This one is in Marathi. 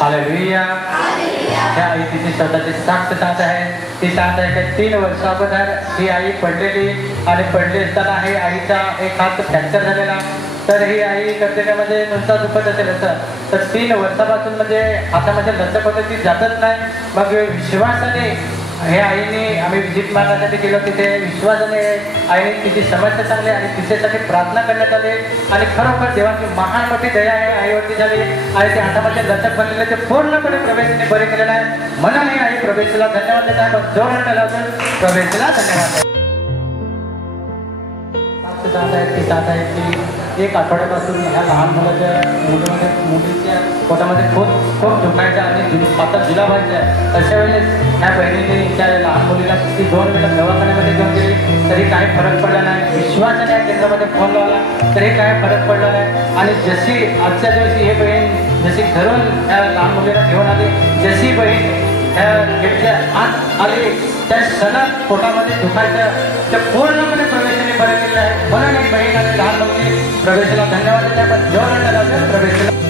हालेलुया। त्या आई तिची स्वतःची साक्ष सांगत आहे। ती सांगत आहे की 3 वर्ष अगोदर ही आई पडलेली आणि पडली असताना ही आईचा एक हात फ्रॅक्चर झालेला। तर ही आई कधीमध्ये नुसता दुखत असेल असं तर 3 वर्षापासून म्हणजे हातामध्ये लचक होते ती जातच नाही। मग विश्वासाने हे आईने आम्ही विजिट मारण्यासाठी गेलो तिथे विश्वासाने आईने तिची समस्या सांगली आणि तिच्यासाठी प्रार्थना करण्यात आली आणि खरोखर देवाची महान मोठी दया आहे आईवरती झाली आणि ते हातामध्ये लचक बनलेले ते पूर्णपणे प्रवेशने बरे केलेलं आहे। म्हणून ही आई प्रवेशला धन्यवाद देत आहे। पण जोरात लावून प्रवेशला धन्यवाद सांगत आहे की 1 आठवड्यापासून ह्या लहान मुलाच्या मुलीच्या पोटामध्ये खूप दुखायचं आणि आता जुलाबायचं आहे। अशा वेळेस ह्या बहिणीने त्या लहान मुलीला ती 2 वेळा दवाखान्यामध्ये घेऊन गेली तरी काही फरक पडला नाही। विश्वासाने या केंद्रामध्ये फोन लावला तरी काही फरक पडला नाही आणि जशी आजच्या दिवशी हे बहीण जशी घरून ह्या लहान मुलीला घेऊन आली जशी बहीण ह्या गेटच्या आत आली त्या क्षणात पोटामध्ये दुखायचं ते पूर्णपणे प्रवेशाने बरं केलं आहे। म्हणून एक बहीण आणि लहान मुली प्रवेशाला धन्यवाद देतात। पण जोरात प्रवेशाला